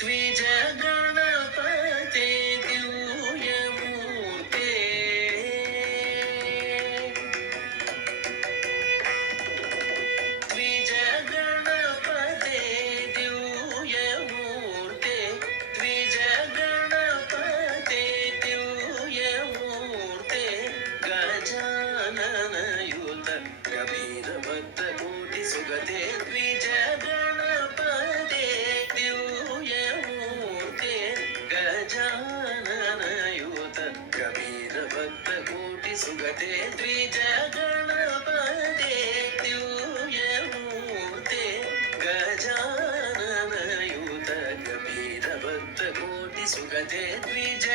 द्विज गणपते दिव्यमूर्ते द्विज गणपते दिव्यमूर्ते द्विज गणपते दिव्यमूर्ते गजाननयुत गभीरभक्तकोटि सुगते द्विज गणपते दिव्यमूर्ते गजाननयुत गभीरभक्तकोटि सुगते द्विज गणपते दिव्यमूर्ते गजाननयुत गभीरभक्तकोटि सुगते द्विज